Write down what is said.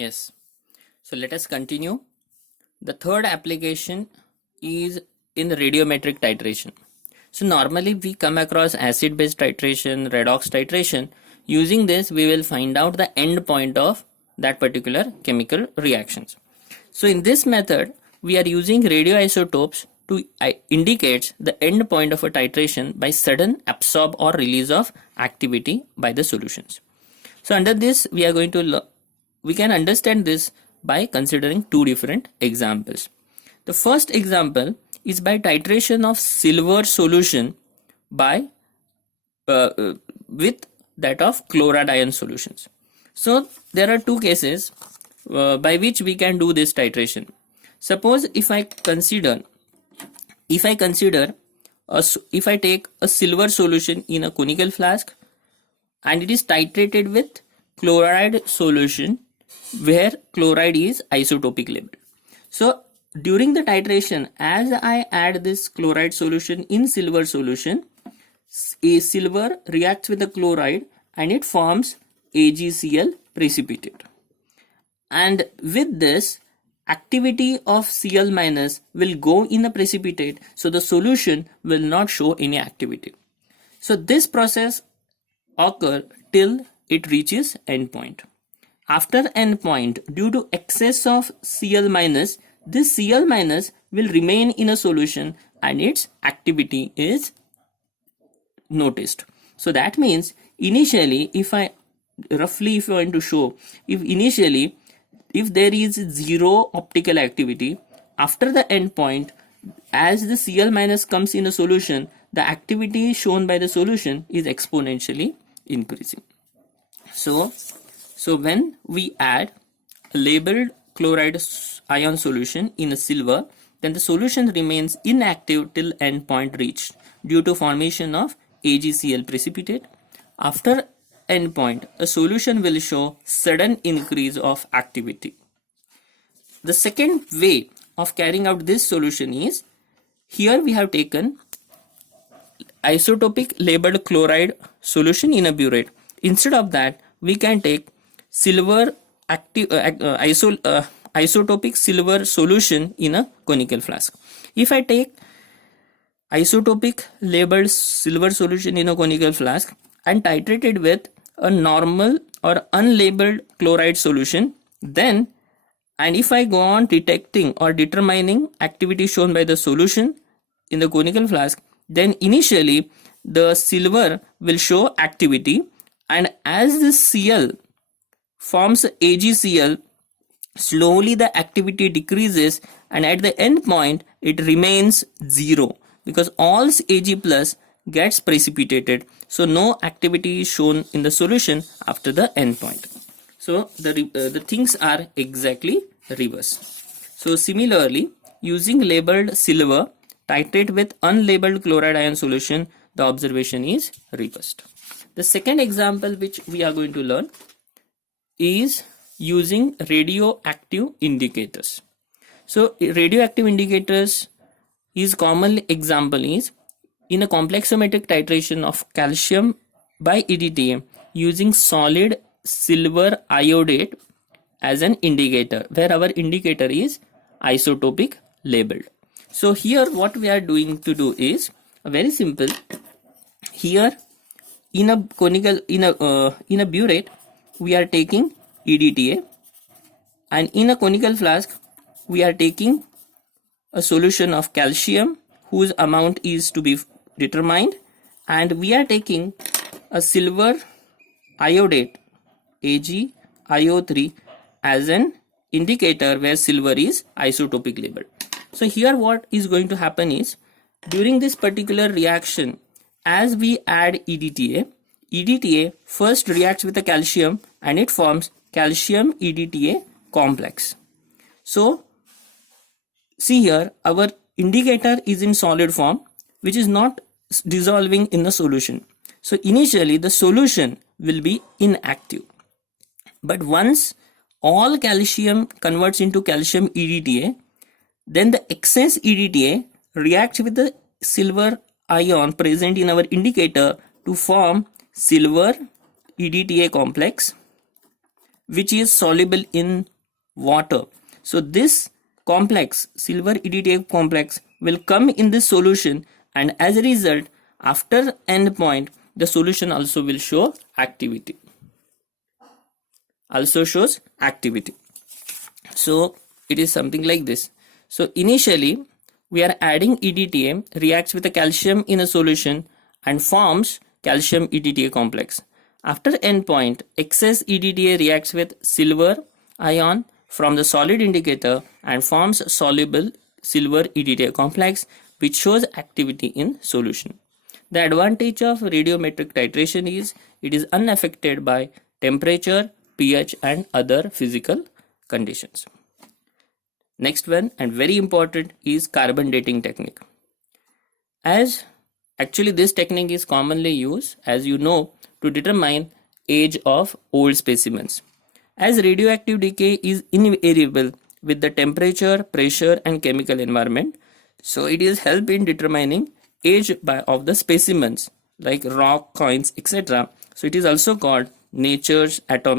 Yes. So let us continue. The third application is in radiometric titration. So normally we come across acid base titration, redox titration. Using this we will find out the end point of that particular chemical reactions. So in this method we are using radioisotopes to indicate the end point of a titration by sudden absorb or release of activity by the solutions. So under this we can understand this by considering two different examples. The first example is by titration of silver solution by with that of chloride ion solutions. So there are two cases by which we can do this titration. Suppose if I take a silver solution in a conical flask and it is titrated with chloride solution where chloride is isotopic labeled. So during the titration, as I add this chloride solution in silver solution, a silver reacts with the chloride and it forms AgCl precipitate. And with this, activity of Cl minus will go in the precipitate, so the solution will not show any activity. So this process occurs till it reaches endpoint. After endpoint, due to excess of Cl minus, this Cl minus will remain in a solution and its activity is noticed. So that means initially, if you want to show, if there is zero optical activity, after the endpoint, as the Cl minus comes in a solution, the activity shown by the solution is exponentially increasing. So when we add a labeled chloride ion solution in a silver, then the solution remains inactive till endpoint reached due to formation of AgCl precipitate. After endpoint, a solution will show sudden increase of activity. The second way of carrying out this solution is, here we have taken isotopic labeled chloride solution in a burette. Instead of that, we can take silver isotopic silver solution in a conical flask. If I take isotopic labeled silver solution in a conical flask and titrate it with a normal or unlabeled chloride solution, then and if I go on detecting or determining activity shown by the solution in the conical flask, then initially the silver will show activity, and as the Cl forms AgCl, slowly the activity decreases and at the end point it remains zero because all Ag plus gets precipitated, so no activity is shown in the solution after the end point. So the things are exactly reverse. So similarly, using labeled silver titrate with unlabeled chloride ion solution, the observation is reversed. The second example which we are going to learn is using radioactive indicators. So radioactive indicators is common example is in a complexometric titration of calcium by EDTA using solid silver iodate as an indicator, where our indicator is isotopic labeled. So here what we are doing to do is very simple. Here in a burette we are taking EDTA, and in a conical flask we are taking a solution of calcium whose amount is to be determined, and we are taking a silver iodate AgIO3 as an indicator where silver is isotopic labeled. So here what is going to happen is, during this particular reaction, as we add EDTA first reacts with the calcium and it forms calcium EDTA complex. So see here, our indicator is in solid form which is not dissolving in the solution. So initially the solution will be inactive, but once all calcium converts into calcium EDTA, then the excess EDTA reacts with the silver ion present in our indicator to form silver EDTA complex, which is soluble in water. So this complex, silver EDTA complex, will come in this solution, and as a result, after endpoint, the solution also will show activity. So it is something like this. So initially, we are adding EDTA, reacts with a calcium in a solution and forms calcium EDTA complex. After endpoint, excess EDTA reacts with silver ion from the solid indicator and forms soluble silver EDTA complex, which shows activity in solution. The advantage of radiometric titration is it is unaffected by temperature, pH and other physical conditions. Next one, and very important, is carbon dating technique. As actually this technique is commonly used, as you know, to determine age of old specimens. As radioactive decay is invariable with the temperature, pressure and chemical environment, so it is help in determining age of the specimens like rock, coins, etc. So it is also called nature's atomic